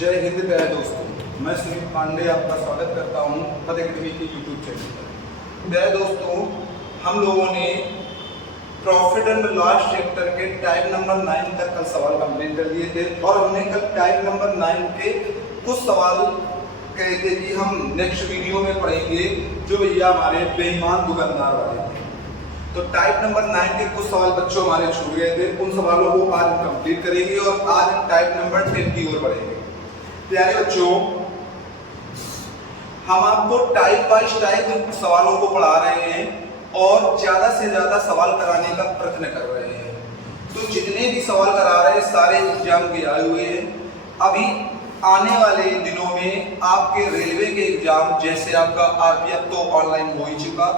जय हिंद प्यारे दोस्तों, मैं सुनील पांडे आपका स्वागत करता हूं पद अकेडमी के यूट्यूब चैनल पर। प्यारे दोस्तों, हम लोगों ने प्रॉफिट एंड लॉस चैप्टर के टाइप नंबर 9 तक कल सवाल कंप्लीट कर लिए थे और हमने कल टाइप नंबर 9 के कुछ सवाल कहे थे कि हम नेक्स्ट वीडियो में पढ़ेंगे जो भैया हमारे बेईमान दुकानदार वाले थे। तो टाइप नंबर 9 के कुछ सवाल बच्चों हमारे छूट गए थे, उन सवालों को आज हम कंप्लीट करेंगे और आज हम टाइप नंबर 10 की ओर बढ़ेंगे। प्यारे बच्चों, हम आपको टाइप वाइज टाइप सवालों को पढ़ा रहे हैं और ज्यादा से ज्यादा सवाल कराने का प्रयत्न कर रहे हैं। तो जितने भी सवाल करा रहे हैं सारे एग्जाम के आए हुए हैं। अभी आने वाले दिनों में आपके रेलवे के एग्जाम, जैसे आपका आरपीएफ तो ऑनलाइन हो ही चुका,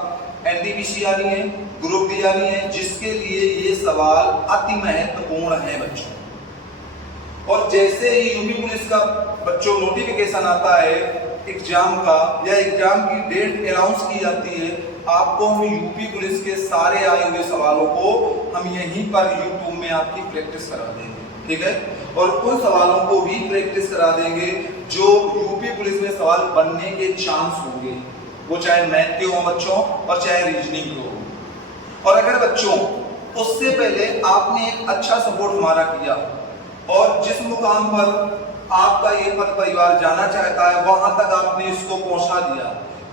एनटीपीसी आनी है, ग्रुप डी आनी है, जिसके लिए ये सवाल अति महत्वपूर्ण है बच्चों। और जैसे ही यूपी पुलिस का बच्चों नोटिफिकेशन आता है एग्जाम का या एग्जाम की डेट अनाउंस की जाती है, आपको हम यूपी पुलिस के सारे आए हुए सवालों को हम यहीं पर यूट्यूब में आपकी प्रैक्टिस करा देंगे, ठीक है। और उन सवालों को भी प्रैक्टिस करा देंगे जो यूपी पुलिस में सवाल बनने के चांस होंगे, वो चाहे मैथ के हो बच्चों और चाहे रीजनिंग के हो। और अगर बच्चों उससे पहले आपने एक अच्छा सपोर्ट हमारा किया और जिस मुकाम पर आपका ये पद परिवार जाना चाहता है वहां तक आपने इसको पहुंचा दिया,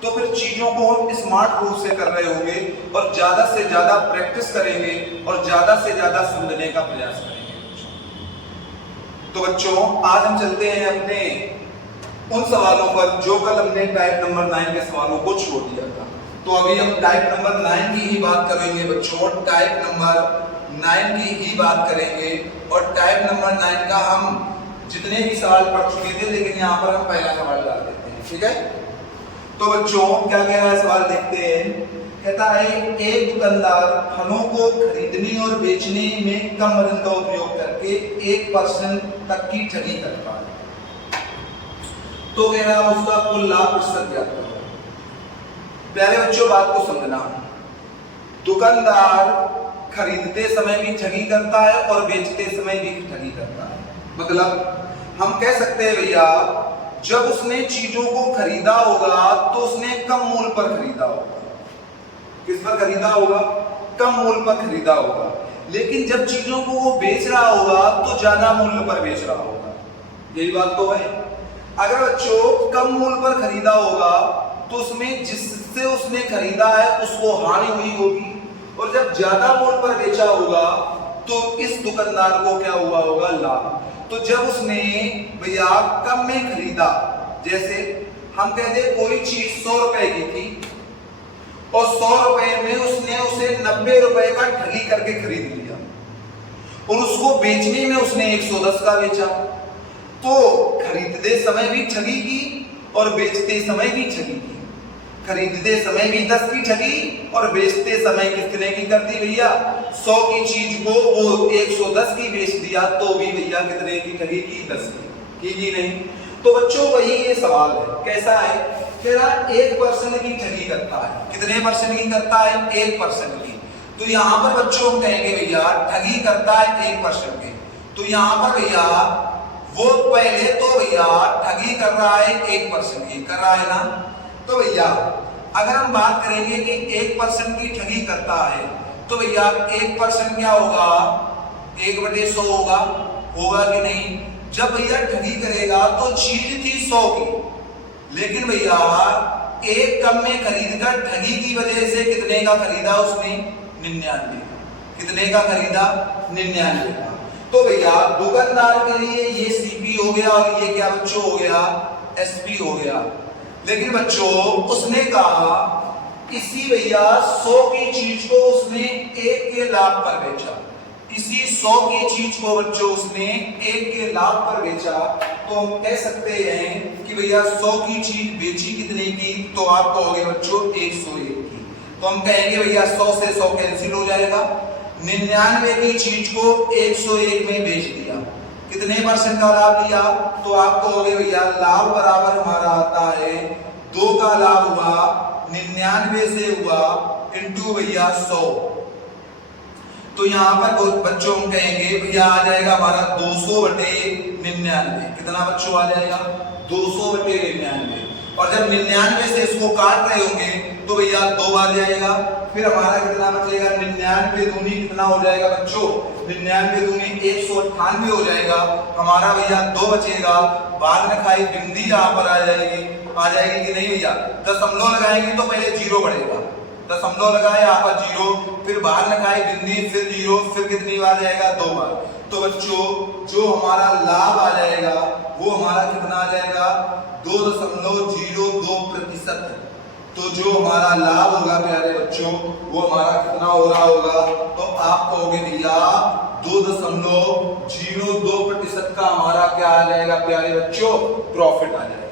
तो फिर चीजों को हम स्मार्ट रूप से कर रहे होंगे और ज्यादा से ज्यादा प्रैक्टिस करेंगे और ज्यादा से ज्यादा समझने का प्रयास करेंगे। तो बच्चों, आज हम चलते हैं अपने उन सवालों पर जो कल हमने टाइप नंबर 9 के सवालों को छोड़ दिया था। तो अभी हम टाइप नंबर 9 की ही बात करेंगे बच्चों, टाइप नंबर 9 की ही बात करेंगे। और टाइप नंबर 9 का हम जितने भी सवाल पढ़ चुके थे, लेकिन यहाँ पर हम पहला सवाल डाल देते हैं, ठीक है। तो बच्चों क्या कह रहा है सवाल, देखते हैं। कहता है एक दुकानदार फलों को खरीदने और बेचने में कम वजन का उपयोग करके 1% तक की ठगी करता है। तो कह रहा है उसका कुल लाभ प्रतिशत ज्ञात करो। प्यारे बच्चों, बात को समझना, दुकानदार खरीदते समय भी ठगी करता है और बेचते समय भी ठगी करता है। मतलब हम कह सकते हैं भैया, जब उसने चीजों को खरीदा होगा तो उसने कम मूल्य पर खरीदा होगा। किस पर खरीदा होगा? कम मूल्य पर खरीदा होगा। लेकिन जब चीजों को वो बेच रहा होगा तो ज्यादा मूल्य पर बेच रहा होगा। यही बात तो है। अगर बच्चों कम मूल्य पर खरीदा होगा तो उसमें जिससे उसने खरीदा है उसको हानि हुई होगी, और जब ज्यादा मूल्य पर बेचा होगा तो इस दुकानदार को क्या हुआ होगा? लाभ। तो जब उसने भैया कम में खरीदा, जैसे हम कहते कोई चीज 100 रुपए की थी और 100 रुपए में उसने उसे 90 रुपए का ठगी करके खरीद लिया और उसको बेचने में उसने 110 का बेचा। तो खरीदते समय भी ठगी की और बेचते समय भी ठगी की। खरीदते समय भी 10 की ठगी और बेचते समय कितने की कर दी भैया? 100 की चीज को वो 110 की बेच दिया, तो भी भैया कितने की ठगी की? 10 की नहीं। तो बच्चों वही ये सवाल है, कैसा है? कह रहा 1% की ठगी करता है। कितने परसेंट की करता है? 1% की। तो यहाँ पर बच्चों हम कहेंगे भैया ठगी करता है 1% की। तो यहाँ पर भैया वो पहले तो भैया ठगी कर रहा है 1% की, कर रहा है ना। तो भैया अगर हम बात करेंगे कि 1% की ठगी करता है तो भैया 1% क्या होगा? 1/100 होगा, होगा कि नहीं? जब भैया ठगी करेगा तो चीज थी 100 की, लेकिन भैया एक कम में खरीद कर ठगी की वजह से कितने का खरीदा उसने? 99 का। कितने का खरीदा? 99 का। तो भैया दुकानदार के लिए ये सीपी हो गया और ये क्या बच्चों हो गया? एसपी हो गया। लेकिन बच्चों उसने कहा इसी भैया 100 की चीज को उसने 1 के लाभ पर बेचा। इसी 100 की चीज को बच्चों उसने 1 के लाभ पर बेचा। तो हम कह सकते हैं कि भैया 100 की चीज बेची कितने की? तो आप कहोगे बच्चों 101 की। तो हम कहेंगे भैया 100 से 100 कैंसिल हो जाएगा। 99 की चीज को 101 में बेच दिया। कितने परसेंट का लाभ लिया? तो आप कहोगे भैया लाभ बराबर हमारा आता है 2 का लाभ हुआ 99 से हुआ इंटू भैया 100। तो यहाँ पर बच्चों हम कहेंगे भैया आ जाएगा हमारा 200 बटे 99। कितना बच्चों आ जाएगा 200/99। और जब 99 से इसको काट रहे होंगे तो भैया 2 बार जाएगा, फिर हमारा कितना बचेगा 99 दूनी कितना हो जाएगा बच्चों 99 दूनी 198 हो जाएगा हमारा भैया 2 बचेगा। बाद में खाई बिंदी यहाँ पर आ जाएगी कि नहीं भैया। दशमलव लगाएंगे तो पहले 0 बढ़ेगा, दशमलव लगाए यहाँ पर 0, फिर बाहर लगाए बिंदी, फिर 0, फिर कितनी बार जाएगा 2 बार। तो बच्चों जो हमारा लाभ आ जाएगा वो हमारा कितना आ जाएगा 2.02%। तो जो हमारा लाभ होगा प्यारे बच्चों वो हमारा कितना हो रहा होगा, तो आप कहोगे भैया 2.02% का हमारा क्या आ जाएगा प्यारे बच्चों प्रॉफिट आ जाएगा।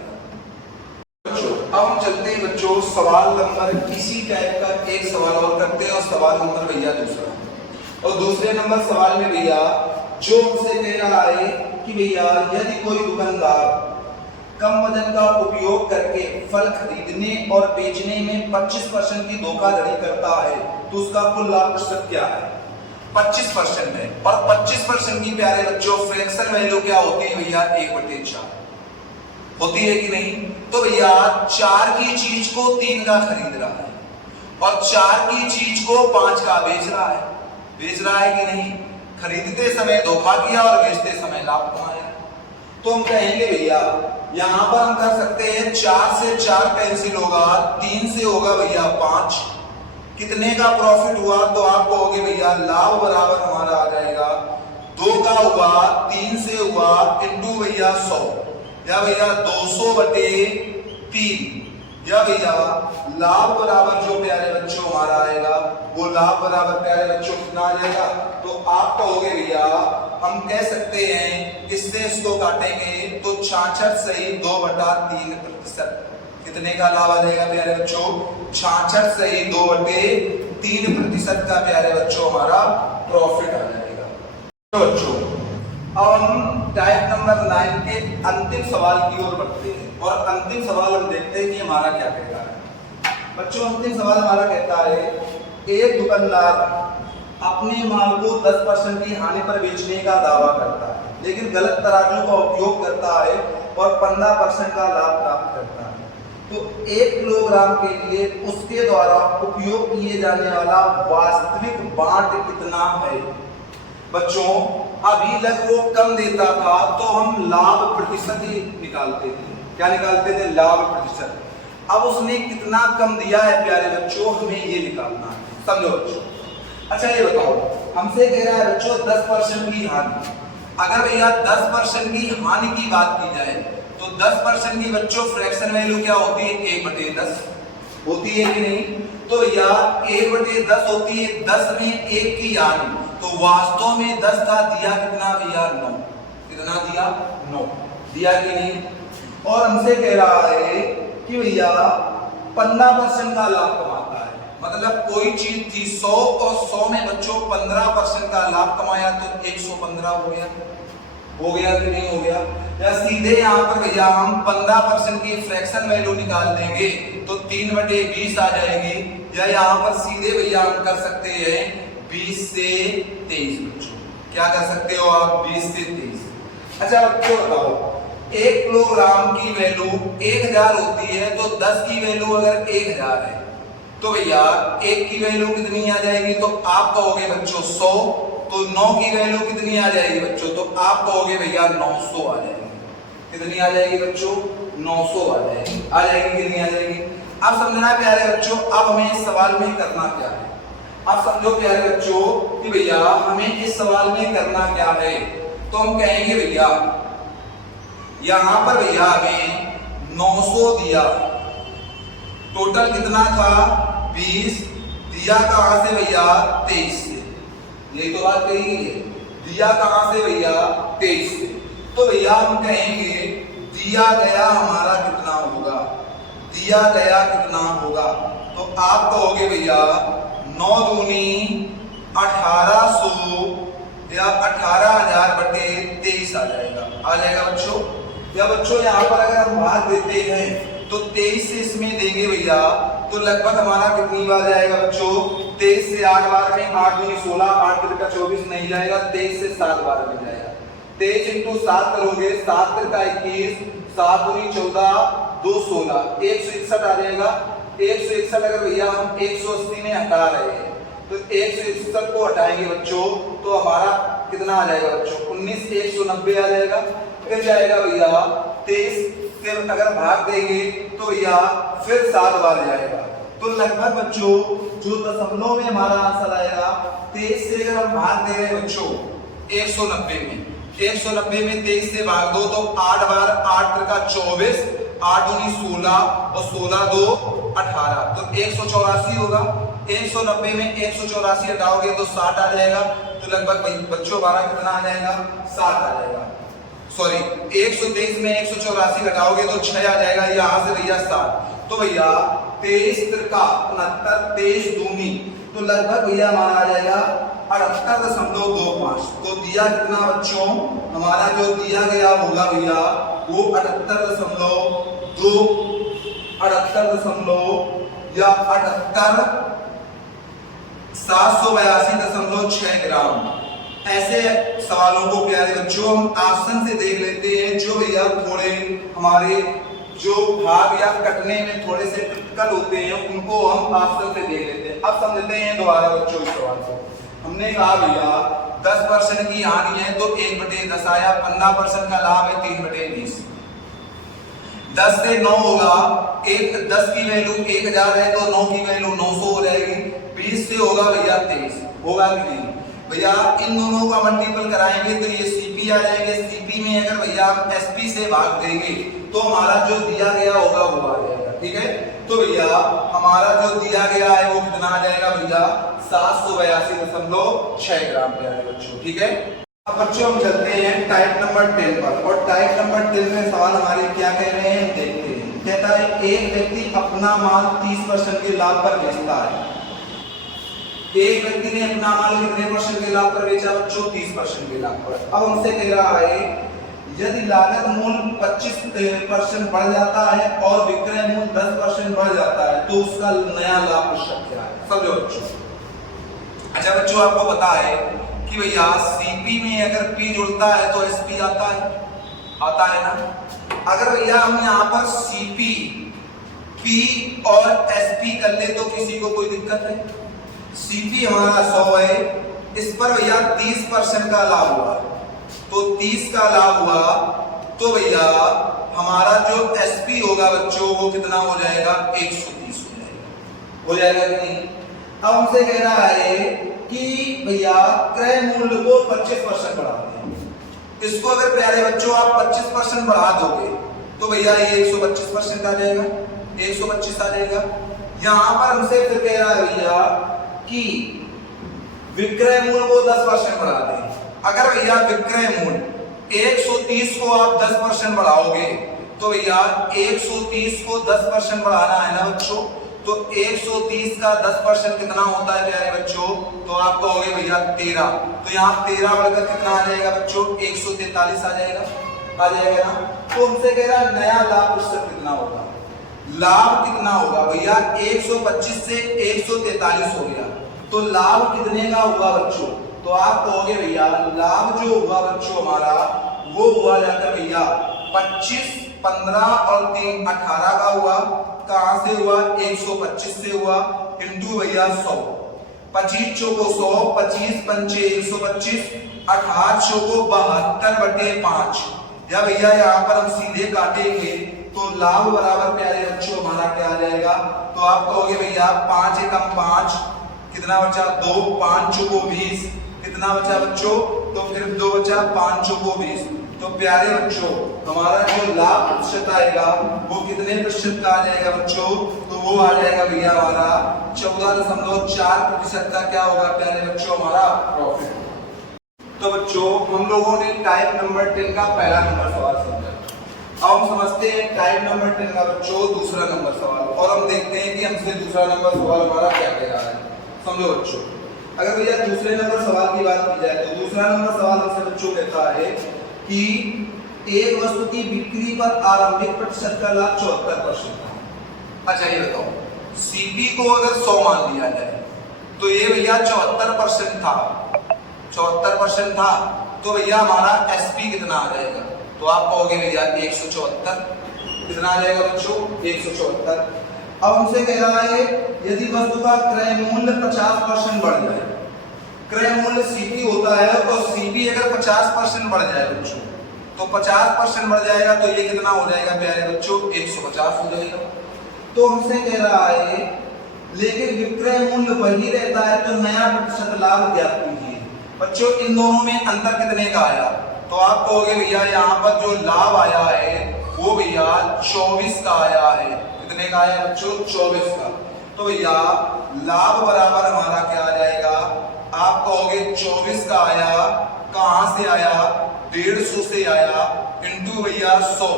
अब हम चलते हैं बच्चों सवाल नंबर इसी टाइप का एक सवाल और करते हैं, और सवाल नंबर भैया दूसरा। और दूसरे नंबर सवाल में भैया जो हमसे कह रहा है कि भैया यदि कोई दुकानदार कम वजन का उपयोग करके फल खरीदने और बेचने में 25% की धोखाधड़ी करता है तो उसका कुल लाभ प्रतिशत क्या है 25% है। और 25% की प्यारे बच्चों फ्रैक्शन वैल्यू क्या होती है भैया 1/4 होती है कि नहीं। तो भैया 4 की चीज को 3 का खरीद रहा है और 4 की चीज को 5 का बेच रहा है कि नहीं। खरीदते समय धोखा किया और बेचते समय लाभ कमाया। तो हम कहेंगे भैया यहां पर हम कर सकते हैं 4 से 4 कैंसिल होगा, 3 से होगा भैया 5, कितने का प्रॉफिट हुआ तो आप कहोगे भैया लाभ बराबर हमारा आ जाएगा 2 का हुआ 3 से हुआ इंटू भैया 100 या भैया 200/3 या भैया लाभ बराबर जो प्यारे बच्चों हमारा आएगा वो लाभ बराबर प्यारे बच्चों कितना आ जाएगा। तो आप कहोगे भैया हम कह सकते हैं इससे इसको काटेंगे तो 66 सही 2/3%। कितने का लाभ आ जाएगा प्यारे बच्चों 66 सही 2/3% का प्यारे बच्चों हमारा प्रॉफिट आ जाएगा। तो बच्चों अब हम टाइप नंबर 9 के अंतिम सवाल की ओर बढ़ते हैं और अंतिम सवाल हम देखते हैं कि हमारा क्या कहता है। बच्चों अंतिम सवाल हमारा कहता है एक दुकानदार अपने माल को 10% की हानि पर बेचने का दावा करता है लेकिन गलत तराजू का उपयोग करता है और 15% का लाभ प्राप्त करता है। तो 1 किलोग्राम के लिए उसके द्वारा उपयोग किए जाने वाला वास्तविक बांट कितना है। बच्चों अभी तक वो कम देता था तो हम लाभ प्रतिशत ही निकालते थे। क्या निकालते थे लाभ प्रतिशत। अब उसने कितना कम दिया है प्यारे बच्चों हमें ये निकालना है। समझो बच्चों। अच्छा ये बताओ हमसे कह रहा है बच्चों 10% की हानि। अगर भैया 10% की हानि की बात की जाए तो 10% की बच्चों फ्रैक्शन वैल्यू क्या होती है 1/10 होती है कि नहीं। तो भैया 1/10 होती है 10 में 1 की हानि। तो वास्तव में 10 था दिया कितना भैया 9। कितना दिया 9 दिया कि नहीं। और हमसे कह रहा है कि भैया 15% का लाभ कमाता है। मतलब कोई चीज थी 100 और 100 में बच्चों 15% का लाभ कमाया तो 115 हो गया कि नहीं हो गया। या सीधे यहाँ पर भैया हम 15% की फ्रैक्शन वैल्यू निकाल देंगे तो 3/20 आ जाएगी। या यहाँ पर सीधे भैया हम कर सकते हैं 20 से 23 बच्चों। क्या कर सकते हो आप 20 से 23। अच्छा बच्चों बताओ 1 किलोग्राम की वैल्यू 1000 होती है तो 10 की वैल्यू अगर 1000 है तो भैया 1 की वैल्यू कितनी आ जाएगी तो आप कहोगे बच्चों 100। तो 9 की वैल्यू कितनी आ जाएगी बच्चों तो आप कहोगे भैया 900 आ जाएगी। कितनी आ जाएगी बच्चों 900 आ जाएगी। कितनी आ जाएगी। अब समझना प्यारे बच्चों अब हमें इस सवाल में करना क्या है। आप समझो प्यारे बच्चों कि भैया हमें इस सवाल में करना क्या है। तो हम कहेंगे भैया यहां पर भैया हमें 900 दिया टोटल कितना था 20 दिया कहां से भैया 23 से। यही तो बात कही गई है दिया कहां से भैया 23 से। तो भैया हम कहेंगे दिया गया हमारा कितना होगा दिया गया कितना होगा। तो आप कहोगे भैया 9 दूनी 1800 या 18,000/23 आ जाएगा बच्चों। या बच्चों यहाँ पर अगर हम भाग देते हैं तो 23 से इसमें देंगे भैया तो लगभग हमारा कितनी बार जाएगा बच्चों 23 से 8 बार में 8 दूनी 16 8 3 का 24 नहीं जाएगा 23 से 7 बार में जाएगा। 23 इंटू 7 करोगे, 7 का 21, 7 दूनी 14, 2 16, 161 आ जाएगा। 161 अगर भैया हम 180 में हटा रहे हैं तो 161 को हटाएंगे बच्चों तो हमारा कितना आ जाएगा बच्चों, 19, 190 आ जाएगा। फिर जाएगा भैया 23, फिर अगर भाग देंगे तो भैया फिर 7 बार जाएगा। तो लगभग बच्चों जो दशमलव में हमारा आंसर आएगा 23 से अगर हम भाग दे रहे हैं बच्चों 190 में, 190 में 23 से भाग दो तो 8 बार, 8 का 24, 8 दूनी 16 और 16 2 18, तो 184 होगा। 190 में 184 हटाओगे तो 60 आ जाएगा। तो लगभग बच्चों हमारा कितना आ जाएगा, 60 आ जाएगा। सॉरी 123 में 184 घटाओगे तो 6 आ जाएगा, यहां से भैया 7। तो भैया 23 त्रिका 69, 23 दूनी, तो लगभग भैया हमारा आ जाएगा 78.25। तो दिया कितना बच्चों, हमारा जो दिया गया होगा भैया वो 78.2, 78 या 782.6 ग्राम। ऐसे सवालों को प्यारे बच्चों हम ऑप्शन से देख लेते हैं, जो भैया थोड़े हमारे जो भाग या कटने में थोड़े से टिपिकल होते हैं उनको हम ऑप्शन से देख लेते हैं। अब समझते हैं दोबारा बच्चों इस सवाल को। हमने कहा भैया 10% की हानि है तो 1/10 आया, 15% का लाभ है 3/20। 10 से 9 होगा, 10 की वैल्यू 1000 है तो 9 की वैल्यू 900 हो जाएगी। 20 से होगा भैया 23, होगा कि नहीं भैया। इन दोनों का मल्टीपल कराएंगे तो ये सीपी आ जाएंगे। सीपी में अगर भैया हम एसपी से भाग देंगे तो हमारा जो दिया गया होगा वो आ जाएगा, ठीक है। तो भैया हमारा जो दिया गया है वो कितना आ जाएगा भैया, 782.6 ग्राम प्यारे बच्चों, ठीक है। अब बच्चों हम चलते हैं टाइप नंबर 10 पर, और टाइप नंबर 10 में सवाल हमारे क्या कह रहे हैं देखते हैं। कहता है एक व्यक्ति अपना माल 30% के लाभ पर बेचता है। एक व्यक्ति ने अपना माल कितने परसेंट के लाभ पर बेचा बच्चों, 30% के लाभ पर। अब हमसे कह रहा है यदि लागत मूल्य 25% बढ़ जाता है और विक्रय मूल्य 10% बढ़ जाता है तो उसका नया लाभ प्रतिशत क्या है, समझो बच्चों। अच्छा बच्चों आपको पता है कि भैया सीपी में अगर पी जुड़ता है तो एसपी आता है ना। अगर भैया हम यहाँ पर सीपी, पी और एसपी कर ले तो किसी को कोई दिक्कत है। सीपी हमारा 100 है, इस पर भैया 30% का लाभ हुआ, तो 30 का लाभ हुआ तो भैया हमारा जो एसपी होगा बच्चों वो कितना हो जाएगा, 130 हो जाएगा कि नहीं। अब हमसे कह रहा है कि भैया क्रय मूल्य को 25% बढ़ा दें। इसको अगर प्यारे बच्चों आप 25% बढ़ा दोगे तो भैया ये 125% आ जाएगा, 125 आ जाएगा। यहां पर हमसे फिर कह रहा है भैया कि विक्रय मूल्य को 10% बढ़ा दें। अगर भैया विक्रय मूल्य 130 को आप 10% बढ़ाओगे तो भैया 130 को 10% बढ़ाना है ना बच्चों, तो 130 का 10% कितना होता है प्यारे बच्चों, तो आप कहोगे भैया 13। तो यहाँ 13 बढ़कर कितना आ जाएगा बच्चों, 143 आ जाएगा ना। तो हमसे कह रहा है नया लाभ प्रतिशत कितना होगा, लाभ कितना होगा भैया, 125 से 143 हो गया, तो लाभ कितने का हुआ बच्चों, तो आप कहोगे भैया लाभ जो हुआ बच्चों हमारा वो हुआ जाता है भैया 25, 15 और 3 18 का हुआ। कहां से हुआ, 125 से हुआ, इंटू भैया 100, 25 चौको 100, 25 पंचे 125, 18 चौको 72/5। या भैया यहाँ पर हम सीधे काटेंगे तो लाभ बराबर प्यारे बच्चों हमारा क्या आ जाएगा, तो आप कहोगे भैया 5 एकम 5, कितना बचा 2, 5 चौको 20, कितना बचा बच्चों, तो फिर 2 बचा, 5 चौको 20। तो प्यारे बच्चों हमारा जो लाभ प्रतिशत आएगा वो कितने प्रतिशत का आ जाएगा बच्चों, तो वो आ जाएगा भैया हमारा 14.4% का क्या होगा प्यारे बच्चों हमारा प्रॉफिट। तो बच्चों हम लोगों ने टाइप नंबर 10 का पहला नंबर सवाल समझा। अब हम समझते हैं टाइप नंबर 10 का बच्चों दूसरा नंबर सवाल, और हम देखते हैं कि हमसे दूसरा नंबर सवाल हमारा क्या कह रहा है। समझो बच्चों, अगर भैया दूसरे नंबर सवाल की बात की जाए तो दूसरा नंबर सवाल हमसे बच्चों कहता है कि एक वस्तु की बिक्री पर आरंभिक प्रतिशत का लाभ 74% था। अच्छा ये बताओ, सीपी को अगर 100 मान लिया जाए तो ये भैया 74% था, 74% था, तो भैया हमारा एसपी कितना आ जाएगा, तो आप कहोगे भैया 174। कितना आ जाएगा बच्चों, 174। अब हमसे कह रहा है यदि वस्तु का क्रय मूल्य 50% बढ़ जाए, क्रय मूल्य सीपी होता है और सीपी अगर 50% बढ़ जाए बच्चों, तो 50% बढ़ जाएगा तो ये कितना हो जाएगा प्यारे बच्चों, 150 हो जाएगा। तो हमसे कह रहा है लेकिन विक्रय मूल्य वही रहता है तो नया प्रतिशत लाभ ज्ञात कीजिए। बच्चों इन दोनों में अंतर कितने का आया, तो आप कहोगे भैया यहाँ पर जो लाभ आया है वो भैया 24 का आया है। कितने का आया बच्चों, 24 का। तो भैया लाभ बराबर हमारा क्या आ जाएगा, आप कहोगे 24 का आया, कहां से आया, 150 से आया, इंटू भैया 100,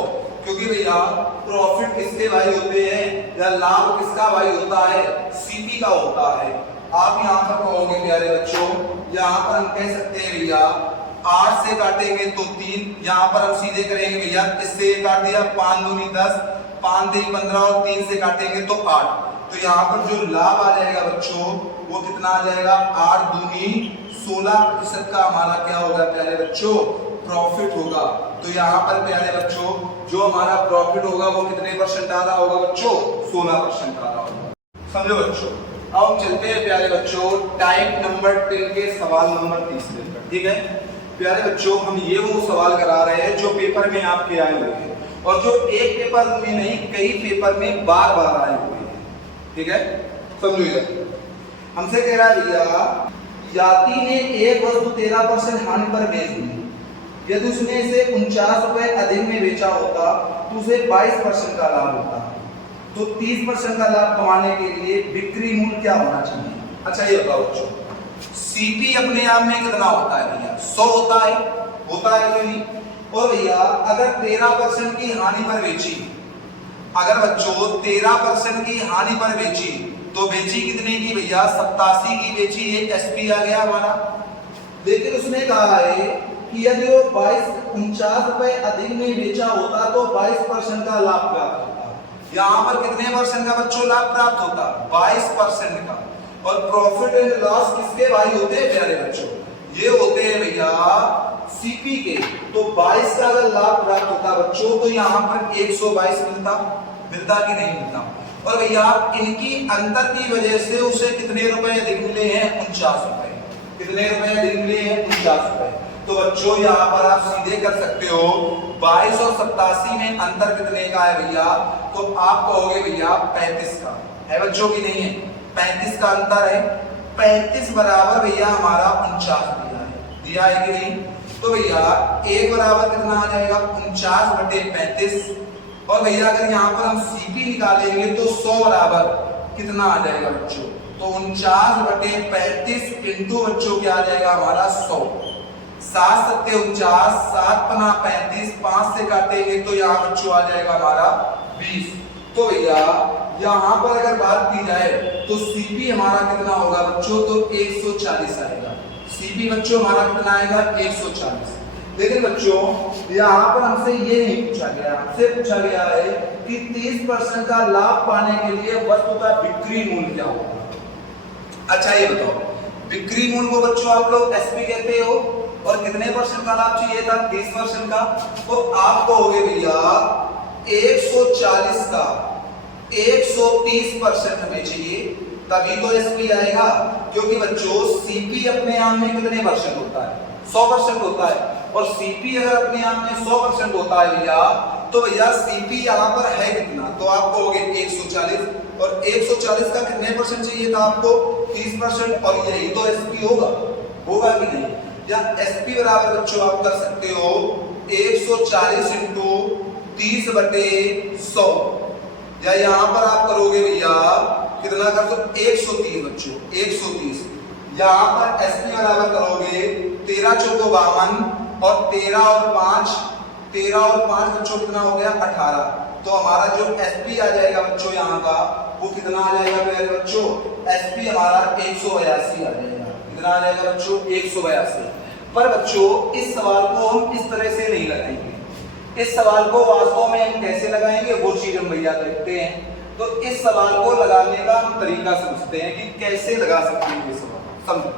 क्योंकि भैया प्रॉफिट किसके भाई होते हैं या लाभ किसका भाई होता है, सीपी का होता है। आप यहाँ पर कहोगे प्यारे बच्चों, यहाँ पर हम कह सकते हैं भैया 8 से काटेंगे तो 3, यहाँ पर हम सीधे करेंगे भैया, इससे काट दिया 5 दूनी 10, 5 3 15 और 3 से काटेंगे तो 8। तो यहाँ पर जो लाभ आ जाएगा बच्चों वो कितना आ जाएगा, 8 दूनी 16% का हमारा क्या होगा प्यारे बच्चों, प्रॉफिट होगा। तो यहाँ पर प्यारे बच्चों जो हमारा प्रॉफिट होगा वो कितने परसेंट आ रहा होगा बच्चों, 16% आ रहा होगा। समझो बच्चों। अब हम चलते हैं प्यारे बच्चों टाइप नंबर 10 के सवाल नंबर 30 पर। ठीक है प्यारे बच्चों, हम ये वो सवाल करा रहे हैं जो पेपर में आपके आए हुए हैं और जो एक पेपर में नहीं कई पेपर में बार बार आए हुए हैं। ठीक है समझो, हमसे कह रहा है भैया याति ने एक वस्तु 13% हानि पर बेच दी, यदि उसने इसे 49 रुपए अधिक में बेचा होता तो उसे 22% का लाभ होता। तो 30% का लाभ कमाने के लिए बिक्री मूल्य क्या होना चाहिए। अच्छा ये बताओ बच्चों, सीपी अपने आप में कितना होता है भैया, 100 होता है कि नहीं। और भैया अगर 13% की हानि पर बेची, अगर बच्चों 13% की हानि पर बेची तो बेची कितने की भैया, 87 की बेची, ये एसपी आ गया हमारा। लेकिन उसने कहा है कि यदि वो 49 रुपए अधिक में बेचा होता तो 22% का लाभ प्राप्त होता। यहाँ पर कितने परसेंट का बच्चों लाभ प्राप्त होता, 22% का। और प्रॉफिट एंड लॉस किसके भाई होते हैं प्यारे बच्चों, ये होते हैं भैया सीपी के। तो 22 का अगर लाभ प्राप्त होता बच्चों तो यहाँ पर 122 मिलता कि नहीं मिलता। और भैया इनकी अंतर की वजह से उसे कितने रुपए अधिक मिले हैं, 49 रुपए। कितने रुपए अधिक मिले हैं, 49 रुपए। तो बच्चों यहाँ पर आप सीधे कर सकते हो 22 और 87 में अंतर कितने का है भैया, तो आप कहोगे भैया 35 का है बच्चों की नहीं है, 35 का अंतर है। 35 बराबर भैया हमारा 49 दिया है कि नहीं। तो भैया एक बराबर कितना आ जाएगा, 49/35। और भैया अगर यहाँ पर हम सीपी निकालेंगे तो 100 बराबर कितना आ जाएगा बच्चों, तो 49/35 इंटू बच्चों क्या आ जाएगा हमारा 100। 7 7 49, 7 5 35, 5 से काटेंगे तो यहाँ बच्चों आ जाएगा हमारा 20। तो भैया यहाँ पर अगर बात की जाए तो सीपी हमारा कितना होगा बच्चों, तो 140 आएगा। सीपी बच्चों हमारा कितना आएगा, 140। लेकिन बच्चों यहाँ पर हमसे ये नहीं पूछा गया, हमसे पूछा गया है कि 30% का लाभ पाने के लिए वस्तु का बिक्री मूल्य क्या होगा। अच्छा ये बताओ, बिक्री मूल्य को बच्चों आप लोग एसपी कहते हो और कितने परसेंट का लाभ चाहिए था, 30% का। तो आप कहोगे भैया 140 का 130% हमें चाहिए, तभी तो एसपी आएगा। क्योंकि बच्चों सीपी अपने आप में कितने परसेंट होता है, 100% होता है। और सीपी अगर अपने आप में 100% होता है भैया, तो भैया सीपी यहाँ पर है कितना, तो आप कहोगे 140। और 140 का कितने परसेंट चाहिए था आपको, 30%। और यही तो एसपी होगा कि नहीं। या एसपी बराबर बच्चों आप कर सकते हो 140 इंटू 30/100। या यहाँ पर आप करोगे भैया कितना कर दो, 130 बच्चों, 130। यहाँ पर एसपी बराबर करोगे 13 चौको 52 और 13 और 5 बच्चों कितना हो गया, 18। तो हमारा जो एसपी आ जाएगा बच्चों यहाँ का वो कितना आ जाएगा मेरे बच्चों, एसपी हमारा 182 आ जाएगा। कितना आ जाएगा बच्चों, 182। पर बच्चों इस सवाल को हम इस तरह से नहीं लगाएंगे। इस सवाल को वास्तव में हम कैसे लगाएंगे वो चीज हम भैया देखते हैं। तो इस सवाल को लगाने का हम तरीका समझते हैं कि कैसे लगा सकते हैं ये सवाल। समझो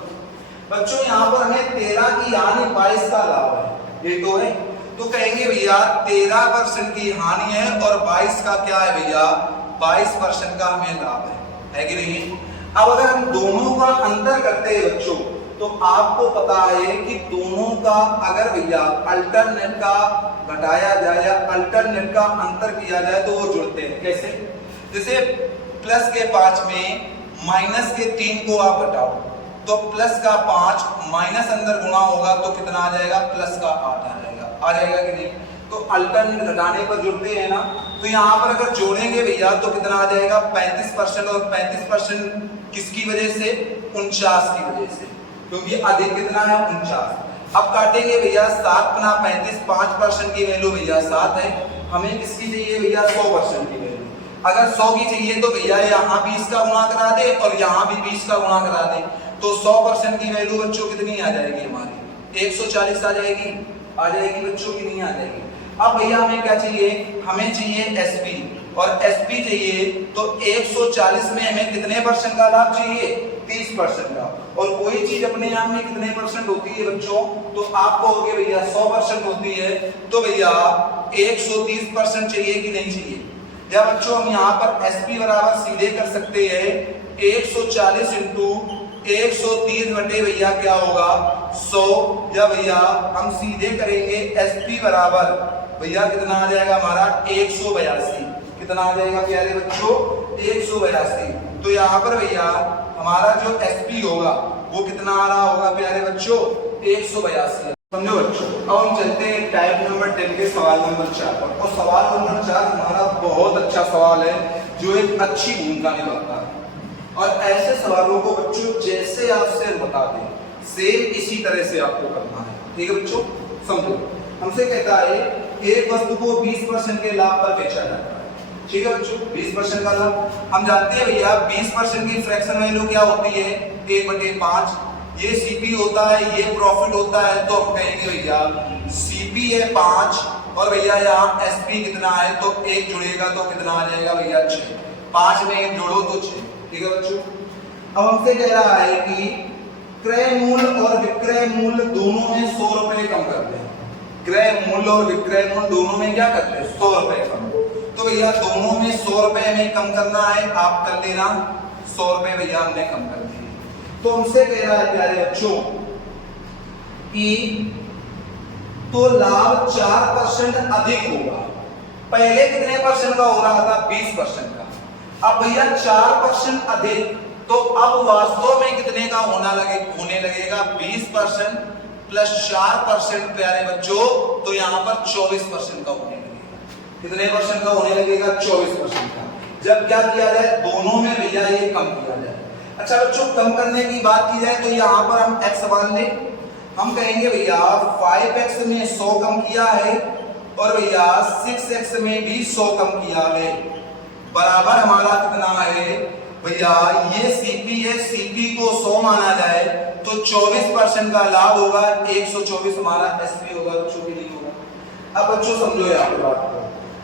बच्चों यहाँ पर हमें 13 की यानी 22 का लाभ है, ये तो है। तो कहेंगे भैया 13% की हानि है और 22 का क्या है भैया, 22% का हमें लाभ है कि नहीं। अब अगर हम दोनों का अंतर करते हैं बच्चों, तो आपको पता है कि दोनों का अगर भैया अल्टरनेट का घटाया जाए या अल्टरनेट का अंतर किया जाए तो वो जुड़ते हैं। कैसे? जैसे प्लस के 5 में माइनस के 3 को आप घटाओ तो प्लस का 5 माइनस अंदर गुणा होगा तो कितना आ जाएगा, प्लस का 8 आ जाएगा कि नहीं। तो अल्टरनेट घटाने पर जुड़ते हैं ना, तो यहाँ पर अगर जोड़ेंगे भैया तो कितना आ जाएगा, 35%। और 35% किसकी वजह से, 49 की वजह से, क्योंकि अधिक कितना है, 49। अब काटेंगे भैया 7 गुना 35, 5% की वैल्यू भैया 7 है। हमें किसकी चाहिए भैया, 100% की वैल्यू। अगर 100 की चाहिए तो भैया यहाँ 20 का गुणा करा दे और यहाँ भी 20 का गुणा करा दे, तो 100% की वैल्यू बच्चों कितनी आ जाएगी हमारी, 140 आ जाएगी बच्चों की, नहीं आ जाएगी। अब भैया हमें क्या चाहिए, हमें चाहिए एसपी, और एसपी चाहिए तो 140 में हमें कितने परसेंट का लाभ चाहिए, 30% का। और कोई चीज अपने आप में कितने परसेंट होती है बच्चों, तो आप कहोगे भैया 100% होती है, तो भैया 130% चाहिए कि नहीं चाहिए। या बच्चों हम यहाँ पर एसपी बराबर सीधे कर सकते हैं 140 इंटू 130 बटे भैया क्या होगा, 100। या भैया हम सीधे करेंगे एसपी बराबर भैया कितना आ जाएगा हमारा, 182। कितना आ जाएगा प्यारे बच्चों, 182। तो यहाँ पर भैया हमारा जो एसपी होगा वो कितना आ रहा होगा प्यारे बच्चों, 182। समझो बच्चों। अब हम चलते हैं टाइप नंबर 10 के सवाल नंबर 4 पर। और सवाल नंबर 4 हमारा बहुत अच्छा सवाल है जो एक अच्छी भूमिका निभाता है। और ऐसे सवालों को बच्चों जैसे आपसे बता दें सेम इसी तरह से आपको करना है, ठीक है बच्चों। समझो, हमसे कहता है एक वस्तु को 20% के लाभ पर बेचा जाता है, ठीक है बच्चों, 20% का लाभ। हम जानते हैं भैया 20% की फ्रैक्शन वैल्यू क्या होती है, 1/5। ये सीपी होता है, ये प्रॉफिट होता है, तो हम कहेंगे भैया सीपी है 5 और भैया यहाँ एसपी कितना है, तो 1 जुड़ेगा तो कितना आ जाएगा भैया 6। 5 में 1 जोड़ो तो 6, ठीक है बच्चों। अब हमसे कह रहा है कि क्रय मूल्य और विक्रय मूल्य दोनों में 100 रुपए कम करते हैं। क्रय मूल्य और विक्रय मूल्य दोनों में क्या करते हैं, 100 रुपए कम। तो भैया दोनों में 100 रुपए में कम करना है, आप कर लेना, 100 रुपए भैया हमने कम कर दिए। तो हमसे कह रहा है प्यारे बच्चों कि तो लाभ 4% अधिक होगा। पहले कितने परसेंट का हो रहा था, 20% का। अब भैया 4% अधिक, तो अब वास्तव में कितने का होने लगेगा 20% प्लस 4% प्यारे बच्चों, तो यहाँ पर 24% का होने लगेगा। कितने परसेंट का होने लगेगा, 24% का। जब क्या किया जाए, दोनों में भैया ये कम किया जाए। अच्छा बच्चों, कम करने की बात की जाए तो यहाँ पर हम x मान लें, हम कहेंगे भैया 5x में 100 कम किया है और भैया 6x में भी 100 कम किया है, बराबर हमारा कितना है भैया, ये सीपी है, सीपी को 100 माना जाए तो 24% का लाभ होगा, 124 हमारा एसपी होगा बच्चों, के लिए होगा। अब बच्चों समझो यहाँ पे बात को,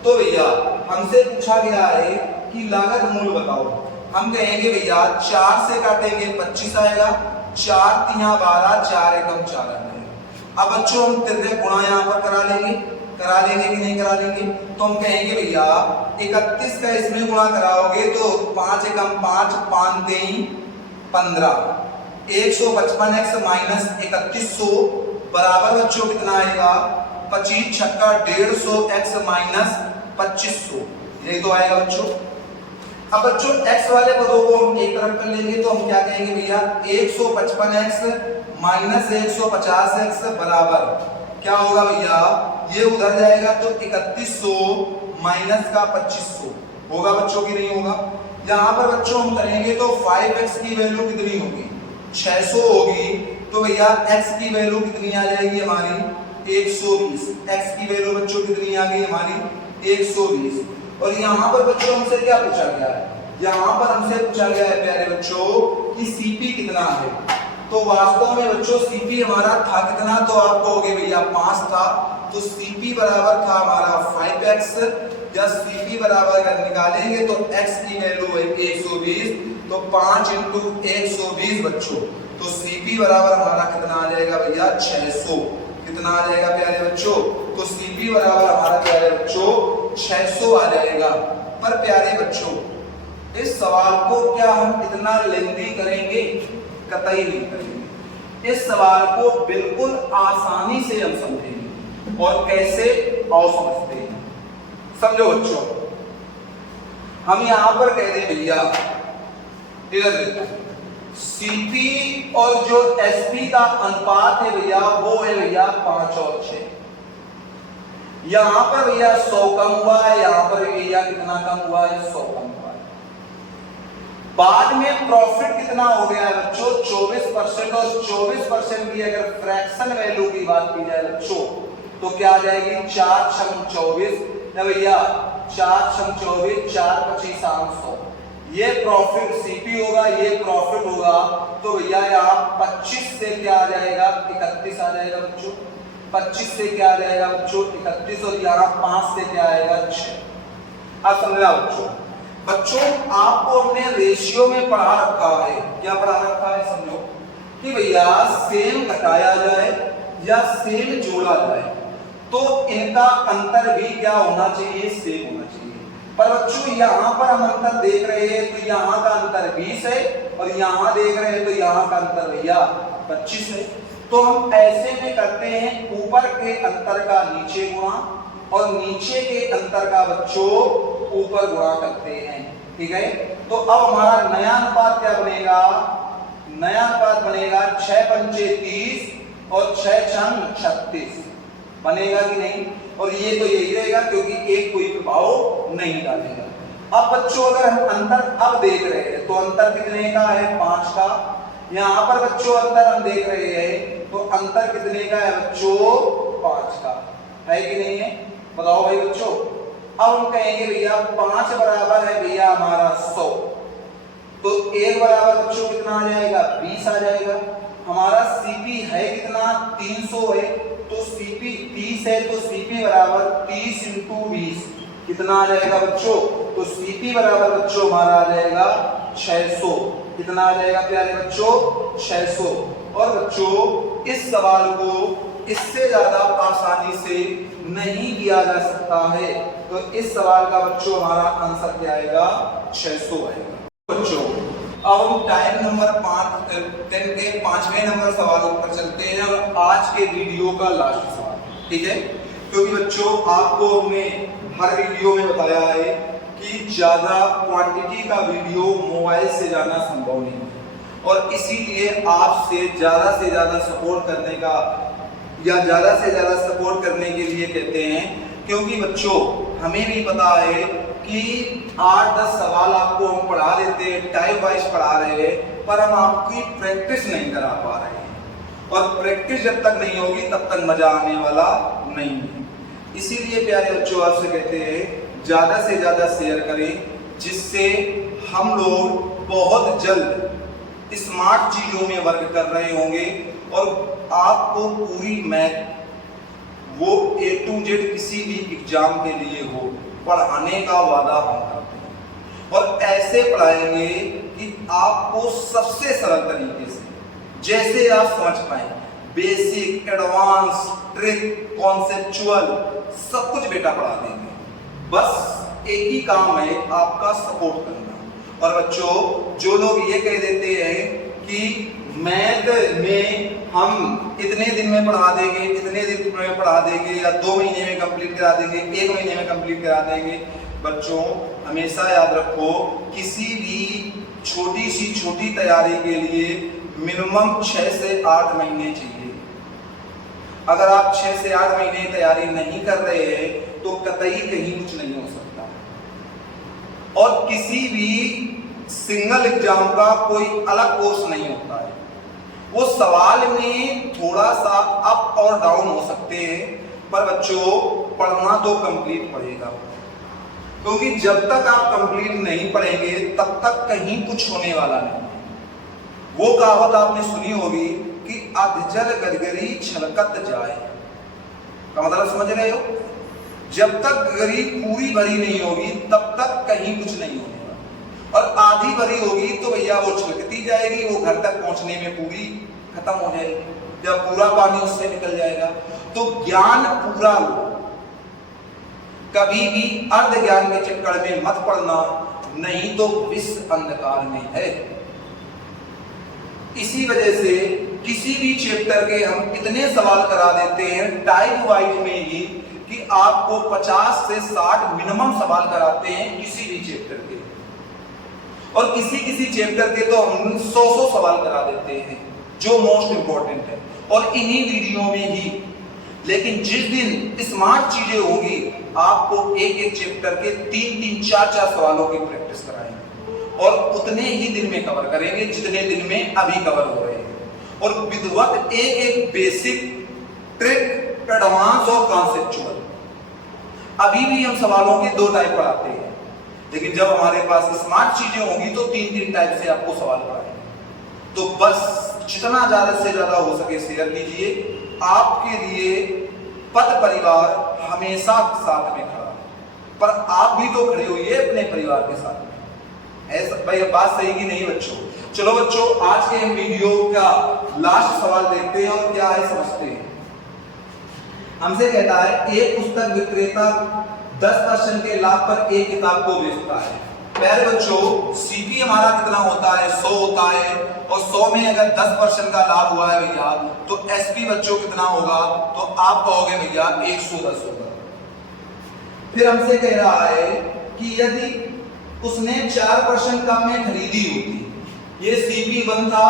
तो भैया हमसे पूछा गया है कि लागत मूल्य बताओ। हम कहेंगे भैया 4 से काटेंगे 25 आएगा, 4 तिया 12, 4 एकम 4 आएगा। अब बच्चों हम तिरछे गुणा यहाँ पर करा लेंगे कि नहीं करा लेंगे, तो हम कहेंगे भैया 31 का इसमें गुणा कराओगे तो 5 एकम 5, 5 3 15, 155x माइनस 3100 बराबर बच्चों कितना आएगा, 25 छक्का 150x माइनस 2500, ये तो आएगा बच्चों। अब बच्चों x वाले पदों को हम एक तरफ कर लेंगे तो हम क्या कहेंगे भैया 155x माइनस 150x बराबर क्या होगा भैया, ये उधर जाएगा तो 3100 माइनस का 2500 होगा बच्चों, की नहीं होगा। यहाँ पर बच्चों हम करेंगे तो 5x की वैल्यू कितनी होगी, 600 होगी, तो भैया x की वैल्यू कितनी आ जाएगी हमारी 120। x की वैल्यू बच्चों कितनी आ गई हमारी 120। और यहाँ पर बच्चों हमसे क्या पूछा गया है, यहाँ पर हमसे पूछा गया है प्यारे बच्चों कि सीपी कितना है। तो वास्तव में बच्चों सीपी हमारा था कितना, तो आप कहोगे भैया 5 था, तो Cp बराबर था हमारा 5x, या Cp बराबर अगर निकालेंगे तो x की वैल्यू है 120, तो 5 × 120 बच्चों, तो Cp बराबर हमारा कितना आ जाएगा भैया 600। कितना आ जाएगा प्यारे बच्चों? तो Cp बराबर हमारा प्यारे बच्चों 600 आ जाएगा। पर प्यारे बच्चों इस सवाल को क्या हम इतना लेंदी करेंगे? कतई नहीं करेंगे। इस सवाल को बिल्कुल आसानी से हम समझेंगे। और कैसे? आओ समझते हैं। समझो बच्चों, हम यहां पर कह दें भैया, इधर देखो, Cp और जो Sp का अनुपात है भैया वो है भैया 5 और 6। यहां पर भैया 100 कम हुआ है, यहां पर भैया कितना कम हुआ है? 100 कम हुआ है। बाद में प्रॉफिट कितना हो गया है बच्चों? 24%। और 24% की अगर फ्रैक्शन वैल्यू की बात की जाए बच्चों तो क्या आ जाएगी? 4 × 24 ना भैया, 4 × 24, 4 × 25 800। ये प्रॉफिट Cp होगा, ये प्रॉफिट होगा, तो भैया यहाँ 25 से क्या आ जाएगा? 31 आ जाएगा बच्चों। 25 से क्या आ जाएगा बच्चों? 31। और यहाँ 5 से क्या आएगा? 6। अब समझना बच्चों, बच्चों आपको हमने रेशियो में पढ़ा रखा है। क्या पढ़ा रखा है? समझो कि भैया सेम घटाया जाए या सेम जोड़ा जाए तो इनका अंतर भी क्या होना चाहिए? सेम होना चाहिए। पर बच्चों यहाँ पर हम अंतर देख रहे हैं तो यहाँ का अंतर 20 है, और यहाँ देख रहे हैं तो यहाँ का अंतर भैया 25 है। तो हम ऐसे में करते हैं, ऊपर के अंतर का नीचे गुणा और नीचे के अंतर का बच्चों ऊपर गुणा करते हैं। ठीक है, तो अब हमारा नया अनुपात क्या बनेगा? नया अनुपात बनेगा 6 × 5 30 और 6 × 36 बनेगा कि नहीं? और ये तो यही रहेगा क्योंकि एक कोई प्रभाव नहीं डालेगा। अब बच्चों अगर हम अंतर अब देख रहे हैं तो अंतर कितने का है? 5 का। यहाँ पर बच्चों अंतर हम देख रहे हैं तो अंतर कितने का है बच्चों? 5 का है कि नहीं है? बताओ भाई बच्चों। अब हम कहेंगे भैया 5 बराबर है भैया हमारा 100, तो 1 बराबर बच्चों कितना आ जाएगा? 20 आ जाएगा। हमारा Cp है कितना? 300 है, तो Cp 30 है, तो Cp बराबर 30 × 20 कितना आ जाएगा बच्चों? तो Cp बराबर बच्चों हमारा आ जाएगा 600। कितना आ जाएगा प्यारे बच्चों? 600। और बच्चों इस सवाल को इससे ज्यादा आसानी से नहीं किया जा सकता है, तो इस सवाल का बच्चों हमारा आंसर क्या आएगा? 600 आएगा। बच्चों अब हम टाइम नंबर 10 के 5वें नंबर सवाल पर चलते हैं, और आज के वीडियो का लास्ट सवाल। ठीक है, क्योंकि बच्चों आपको हमने हर वीडियो में बताया है कि ज्यादा क्वांटिटी का वीडियो मोबाइल से जाना संभव नहीं है, और इसीलिए आपसे ज्यादा सपोर्ट करने का या ज्यादा से ज्यादा सपोर्ट करने के लिए कहते हैं, क्योंकि बच्चों हमें भी पता है कि 8-10 सवाल आपको हम पढ़ा देते हैं, टाइम वाइज पढ़ा रहे हैं, पर हम आपकी प्रैक्टिस नहीं करा पा रहे हैं, और प्रैक्टिस जब तक नहीं होगी तब तक मजा आने वाला नहीं है। इसीलिए प्यारे बच्चों आपसे कहते हैं ज्यादा से ज्यादा शेयर करें, जिससे हम लोग बहुत जल्द स्मार्ट चीजों में वर्क कर रहे होंगे, और आपको पूरी मैथ वो A to Z किसी भी एग्जाम के लिए हो पढ़ाने का वादा हम करते हैं, और ऐसे पढ़ाएंगे कि आपको सबसे सरल तरीके से, जैसे आप समझ पाए, बेसिक, एडवांस, ट्रिक, कॉन्सेप्चुअल सब कुछ बेटा पढ़ा देंगे। बस एक ही काम है आपका सपोर्ट करना। और बच्चों जो लोग ये कह देते हैं कि मैथ में हम इतने दिन में पढ़ा देंगे, इतने दिन में पढ़ा देंगे, या 2 महीने में कंप्लीट करा देंगे, 1 महीने में कंप्लीट करा देंगे, बच्चों हमेशा याद रखो किसी भी छोटी तैयारी के लिए मिनिमम 6 से 8 महीने चाहिए। अगर आप 6 से 8 महीने तैयारी नहीं कर रहे हैं तो कतई कहीं कुछ नहीं हो सकता। और किसी भी सिंगल एग्जाम का कोई अलग कोर्स नहीं होता है, वो सवाल में थोड़ा सा अप और डाउन हो सकते हैं, पर बच्चों पढ़ना तो कंप्लीट पड़ेगा, क्योंकि जब तक आप कंप्लीट नहीं पढ़ेंगे तब तक कहीं कुछ होने वाला नहीं। वो कहावत आपने सुनी होगी कि अधजल गरगरी छलकत जाए, का मतलब समझ रहे हो? जब तक गरी पूरी भरी नहीं होगी तब तक कहीं कुछ नहीं होगा, और आधी भरी होगी तो भैया वो छलकती जाएगी, वो घर तक पहुंचने में पूरी खत्म हो जाएगी, जब पूरा पानी उससे निकल जाएगा। तो ज्ञान पूरा लो, कभी भी अर्ध ज्ञान के चक्कर में मत पड़ना, नहीं तो विष अंधकार में है। इसी वजह से किसी भी चैप्टर के हम इतने सवाल करा देते हैं टाइप वाइज में ही कि आपको 50 से 60 मिनिमम सवाल कराते हैं किसी भी चैप्टर के, और किसी किसी चैप्टर के तो हम 100 सवाल करा देते हैं जो मोस्ट इंपॉर्टेंट है, और इन्हीं वीडियो में ही। लेकिन जिस दिन स्मार्ट चीजें होगी आपको एक एक चैप्टर के 3-3, 4-4 सवालों की प्रैक्टिस कराएंगे, और उतने ही दिन में कवर करेंगे जितने दिन में अभी कवर हो रहे हैं, और विधिवत एक एक बेसिक ट्रिक, एडवांस और कॉन्सेप्चुअल। अभी भी हम सवालों के 2 टाइप पढ़ाते हैं, लेकिन जब हमारे पास स्मार्ट चीजें होंगी तो 3-3 टाइप से आपको सवाल पढ़ाएंगे। तो बस जितना ज्यादा से ज्यादा हो सके शेयर कीजिए। आपके लिए पद परिवार हमेशा साथ में खड़ा है, पर आप भी तो खड़े होइए अपने परिवार के साथ में। ऐसा भाई बात सही कि नहीं बच्चों? चलो बच्चों, आज के हम वीडियो का लास्ट सवाल देखते हैं और क्या है समझते हैं। हमसे कहता है एक पुस्तक विक्रेता 10% के लाभ पर एक किताब को बेचता है। पहले बच्चों सीपी हमारा कितना होता है? 100 होता है, और 100 में अगर 10% का लाभ हुआ है भैया तो एसपी बच्चों कितना होगा? तो आप कहोगे भैया 110 होगा। फिर हमसे कह रहा है कि यदि उसने 4% कम में खरीदी होती, ये CP1 था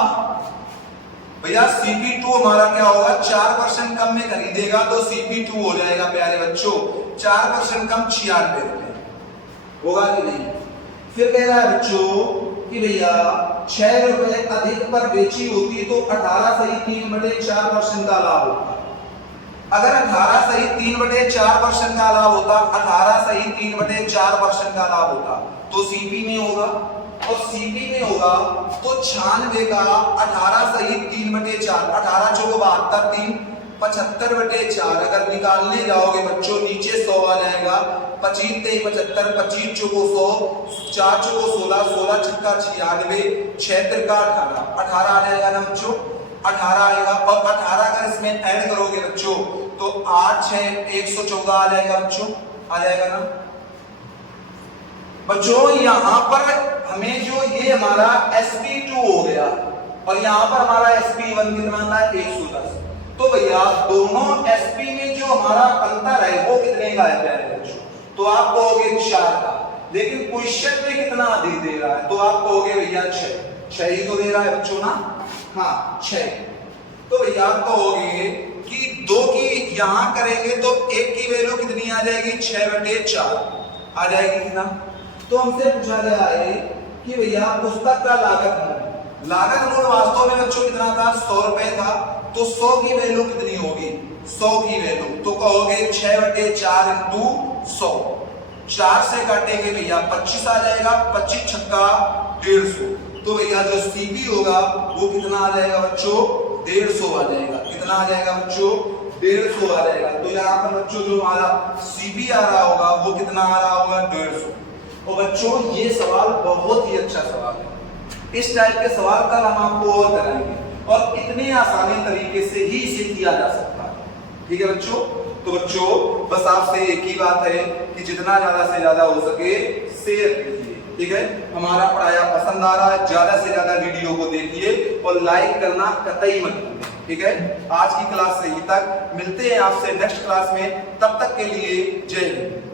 भैया, CP2 हमारा क्या होगा? 4% कम में खरीदेगा तो CP2 हो जाएगा प्यारे बच्चों 4% कम 96 रुपए, होगा कि नहीं? फिर कह रहा है बच्चों कि भैया 6 रुपए अधिक पर बेची होती तो 18 सही 3/4% का लाभ होता। अगर 18 सही 3/4% का लाभ होता, 18 सही 3/4% का लाभ होता तो सीपी में होगा, और सीपी में होगा तो 96 का 18 सही 3/4, 18 चौको 72, 3 75/4। अगर निकालने जाओगे बच्चों नीचे 100 आ जाएगा, 25 3 75, 25 चौको 100, 4 चौको 16, 16 छक्का 96, 6 तिरका 18 आ जाएगा ना बच्चों? 18 आएगा, और 18 अगर इसमें ऐड करोगे बच्चों तो 8 6 114 आ जाएगा बच्चों, आ जाएगा ना बच्चों? यहाँ पर हमें जो ये हमारा SP2 हो गया, और यहाँ पर हमारा SP1 कितना था? 110। तो भैया दोनों SP में जो हमारा अंतर है वो कितने का है प्यारे बच्चों? तो आप कहोगे 4 का, लेकिन क्वेश्चन में कितना अधिक दे रहा है? तो आप कहोगे भैया 6 ही तो दे रहा है बच्चों ना? हाँ 6। तो भैया आप कहोगे कि 2 की यहां करेंगे तो 1 की वैल्यू कितनी आ जाएगी? 6/4 आ जाएगी कितना? तो हमसे पूछा गया है कि भैया पुस्तक का लागत मूल्य वास्तव में बच्चों कितना था? 100 रुपए था, तो 100 की वैल्यू कितनी होगी? 100 की वैल्यू तो कहोगे 6/4 इंटू 100, 4 से काटेंगे भैया 25 आ जाएगा, 25 छक्का 150। तो भैया जो सीपी होगा वो कितना आ जाएगा बच्चों? 150 आ जाएगा। कितना आ जाएगा बच्चों? 150 आ जाएगा। तो यहाँ पर बच्चों जो हमारा सीपी आ रहा होगा वो कितना आ रहा होगा? 150। और बच्चों ये सवाल बहुत ही अच्छा सवाल है, इस टाइप के सवाल कल हम आपको और कराएंगे, और इतने आसानी तरीके से ही इसे किया जा सकता है। ठीक है बच्चों? तो बच्चों बस आपसे एक ही बात है कि जितना ज्यादा से ज्यादा हो सके शेयर कीजिए। ठीक है? हमारा पढ़ाया पसंद आ रहा है, ज्यादा से ज्यादा वीडियो को देखिए और लाइक करना कतई मत भूलें। ठीक है? आज की क्लास से यहीं तक, मिलते हैं आपसे नेक्स्ट क्लास में, तब तक के लिए जय हिंद।